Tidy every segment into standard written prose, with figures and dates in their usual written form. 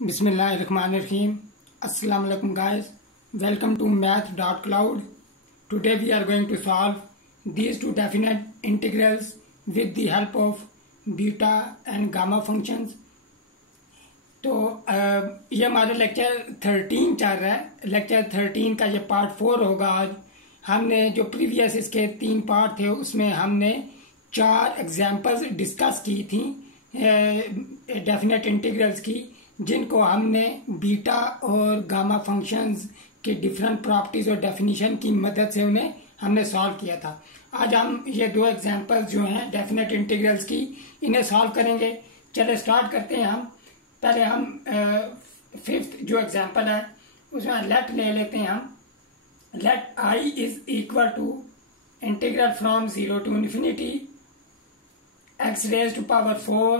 Bismillahirrahmanirrahim. Assalamu alaikum guys. Welcome to math.cloud. Today we are going to solve these two definite integrals with the help of beta and gamma functions. तो ये हमारा lecture 13 चल रहा है. Lecture 13 का ये part 4 होगा. आज हमने जो प्रीवियस इसके 3 पार्ट थे उसमें हमने 4 एग्जाम्पल्स डिस्कस की थी डेफिनेट इंटीग्रल्स की, जिनको हमने बीटा और गामा फंक्शंस के डिफरेंट प्रॉपर्टीज और डेफिनेशन की मदद से उन्हें हमने सॉल्व किया था. आज हम ये 2 एग्जाम्पल्स जो हैं डेफिनेट इंटीग्रल्स की, इन्हें सॉल्व करेंगे. चले स्टार्ट करते हैं. हम पहले हम 5th जो एग्जाम्पल है उसमें लेट ले लेते हैं. हम let I is equal to integral from 0 to infinity x raised to power 4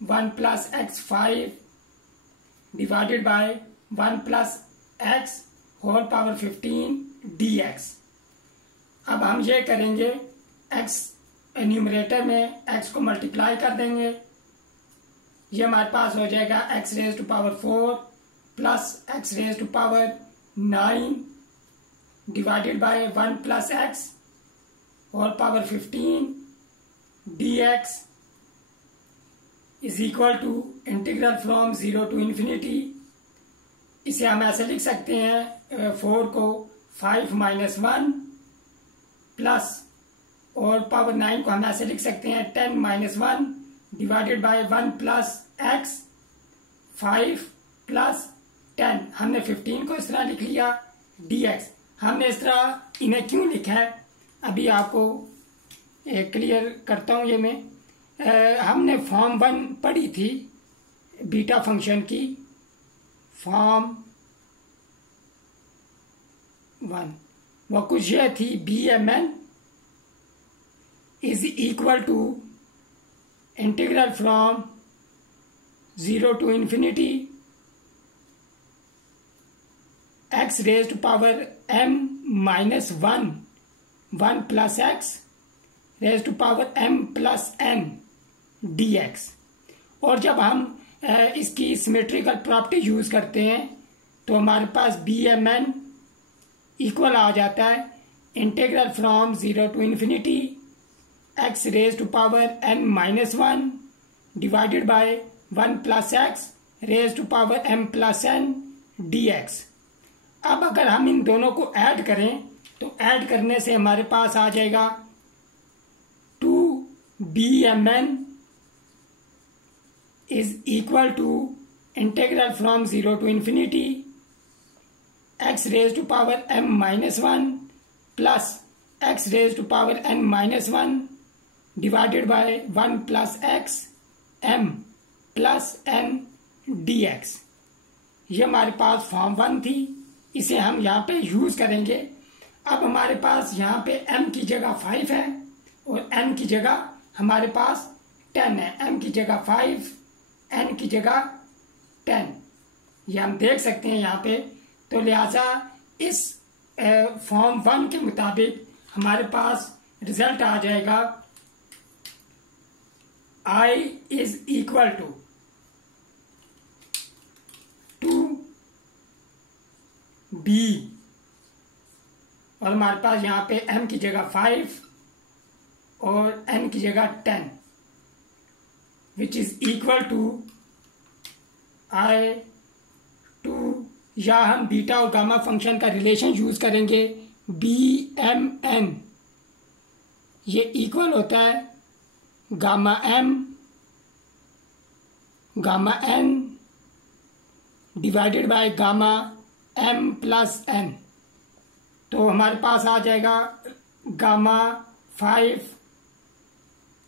1 plus x5 divided by 1 plus x whole power 15 dx. अब हम ये करेंगे, x न्यूमरेटर में x को मल्टीप्लाई कर देंगे. ये हमारे पास हो जाएगा x raised to power 4 plus x raised to power 9 divided by 1 plus x whole power 15 dx is equal to integral from 0 to infinity. इसे हम ऐसे लिख सकते हैं 4 को 5 माइनस 1 प्लस और पावर 9 को हम ऐसे लिख सकते हैं 10 minus 1 divided by 1 plus x 5 plus 10. हमने 15 को इस तरह लिख लिया dx. हमने इस तरह इन्हें क्यों लिखा है अभी आपको क्लियर करता हूं. ये मैं हमने फॉर्म 1 पढ़ी थी बीटा फंक्शन की. फॉर्म 1 वो कुछ ये थी BMN is equal to integral from 0 to infinity x raise to power m minus 1 plus x raise to power m plus n dx. और जब हम इसकी सिमेट्रिकल प्रॉपर्टी यूज करते हैं तो हमारे पास BMN इक्वल आ जाता है integral from 0 to infinity x raise to power n minus 1 divided by 1 plus x raise to power m plus n dx. अब अगर हम इन दोनों को ऐड करें तो ऐड करने से हमारे पास आ जाएगा BMN is equal to integral from 0 to infinity x raised to power m minus 1 plus x raised to power n minus 1 divided by 1 plus x m plus n dx. ये हमारे पास फॉर्म 1 थी, इसे हम यहाँ पे यूज करेंगे. अब हमारे पास यहाँ पे m की जगह 5 है और n की जगह हमारे पास 10 है. m की जगह 5 n की जगह 10 ये हम देख सकते हैं यहाँ पे. तो लिहाजा इस फॉर्म 1 के मुताबिक हमारे पास रिजल्ट आ जाएगा I is equal to B और हमारे पास यहाँ पे m की जगह 5 और n की जगह 10 which is equal to I two, या हम बीटा और गामा फंक्शन का रिलेशन यूज करेंगे BMN. ये इक्वल होता है gamma m gamma n divided by gamma m plus n. तो हमारे पास आ जाएगा gamma 5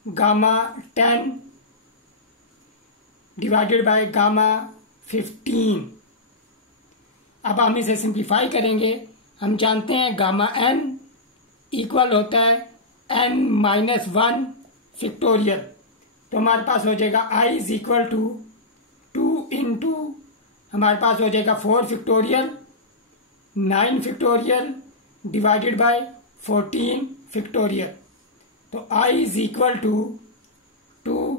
gamma 10 divided by gamma 15. अब हम इसे सिंप्लीफाई करेंगे. हम जानते हैं गामा n इक्वल होता है n माइनस 1 फैक्टोरियल. तो हमारे पास हो जाएगा I is equal to 2 into हमारे पास हो जाएगा 4 factorial 9 factorial divided by 14 factorial. तो I is equal to 2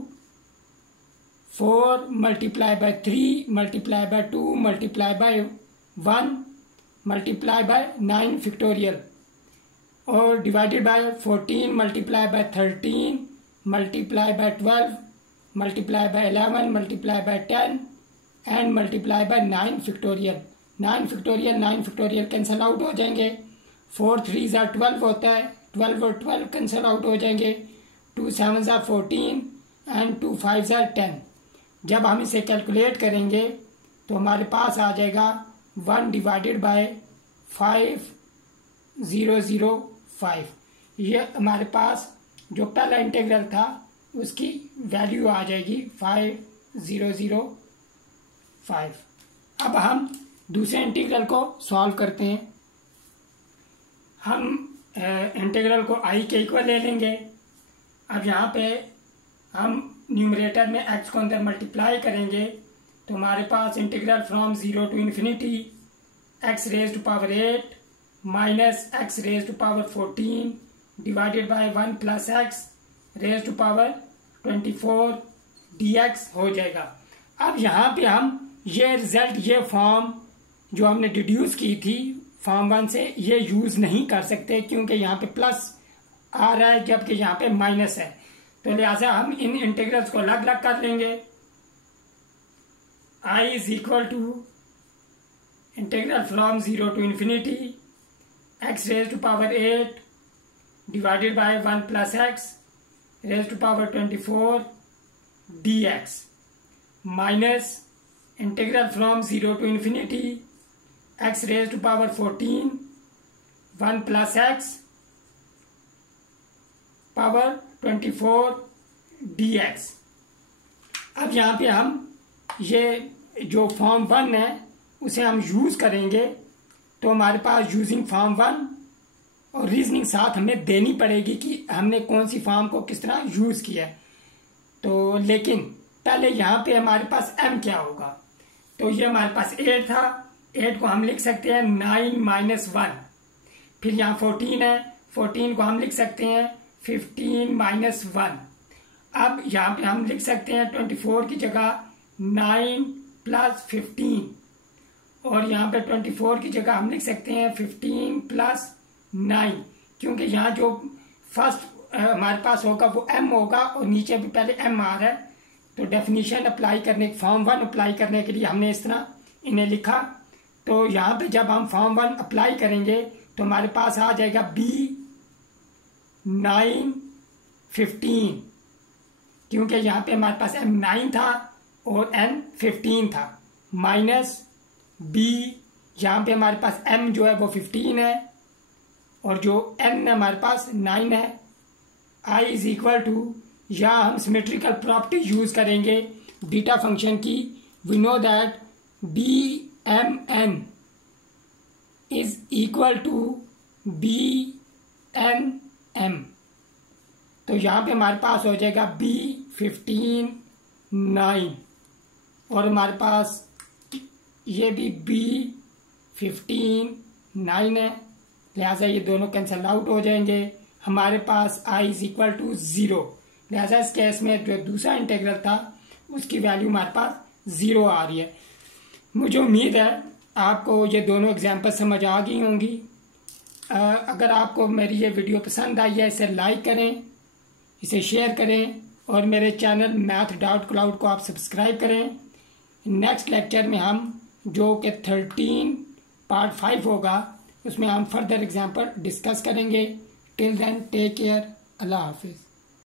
4 multiply by 3 multiply by 2 multiply by 1 multiply by 9 factorial और divided by 14 multiply by 13 multiply by 12 multiply by 11 multiply by 10 and multiply by 9 factorial. 9 factorial cancel out हो जाएंगे। 4 3 12 होता है, 12 और 12 cancel out हो जाएंगे। 2 7 14 and 2 5 10। जब हम इसे कैलकुलेट करेंगे तो हमारे पास आ जाएगा 1 डिवाइडेड बाय 5005। ये हमारे पास जो पहला इंटीग्रल था उसकी वैल्यू आ जाएगी 5005। अब हम दूसरे इंटीग्रल को सॉल्व करते हैं। हम इंटीग्रल को i के इक्वल ले लेंगे। अब यहाँ पे हम न्यूमरेटर में x को अंदर मल्टीप्लाई करेंगे तो हमारे पास integral from 0 to infinity x raise to power 8 minus x raise to power 14 divided by 1 plus x raise to power 24 dx हो जाएगा। अब यहाँ पे हम ये रिजल्ट, ये फॉर्म जो हमने डिड्यूस की थी फॉर्म 1 से, ये यूज नहीं कर सकते क्योंकि यहाँ पे प्लस आ रहा है जबकि यहाँ पे माइनस है। तो लिहाजा हम इन इंटीग्रल्स को अलग अलग कर लेंगे। I is equal to integral from 0 to infinity x raise to power 8 divided by 1 plus x raise to power 24 dx minus integral from 0 to infinity x raise to power 14 1 plus x power 24 dx। अब यहाँ पे हम ये जो form 1 है उसे हम use करेंगे तो हमारे पास यूजिंग फॉर्म 1 और रीजनिंग साथ हमें देनी पड़ेगी कि हमने कौन सी फॉर्म को किस तरह यूज किया है। तो लेकिन पहले यहाँ पे हमारे पास m क्या होगा, तो ये हमारे पास 8 था, 8 को हम लिख सकते हैं 9 माइनस 1। फिर यहाँ 14 है, 14 को हम लिख सकते हैं 15 माइनस 1। अब यहाँ पे हम लिख सकते हैं 24 की जगह 9 प्लस 15 और यहाँ पे 24 की जगह हम लिख सकते हैं 15 प्लस 9 क्योंकि यहाँ जो फर्स्ट हमारे पास होगा वो m होगा और नीचे भी पहले m आ रहा है। तो डेफिनेशन अप्लाई करने, फॉर्म 1 अप्लाई करने के लिए हमने इस तरह इन्हें लिखा। तो यहाँ पे जब हम फॉर्म 1 अप्लाई करेंगे तो हमारे पास आ जाएगा b 9 15 क्योंकि यहाँ पे हमारे पास m 9 था और n 15 था, माइनस b यहाँ पे हमारे पास m जो है वो 15 है और जो n हमारे पास 9 है। I इज इक्वल टू, यहाँ हम सिमेट्रिकल प्रॉपर्टी यूज करेंगे बीटा फंक्शन की। We know that BMN is equal to BNM। तो यहाँ पे हमारे पास हो जाएगा B 15 9 और हमारे पास ये भी B 15 9 है, लिहाजा ये दोनों कैंसल आउट हो जाएंगे। हमारे पास I इज इक्वल टू 0, लिहाजा इस केस में जो दूसरा इंटीग्रल था उसकी वैल्यू हमारे पास 0 आ रही है। मुझे उम्मीद है आपको ये दोनों एग्जाम्पल समझ आ गई होंगी। अगर आपको मेरी ये वीडियो पसंद आई है इसे लाइक करें, इसे शेयर करें और मेरे चैनल math.cloud को आप सब्सक्राइब करें। नेक्स्ट लेक्चर में हम जो कि 13 पार्ट 5 होगा उसमें हम फर्दर एग्जाम्पल डिस्कस करेंगे। टिल देन टेक केयर, अल्लाह हाफिज़।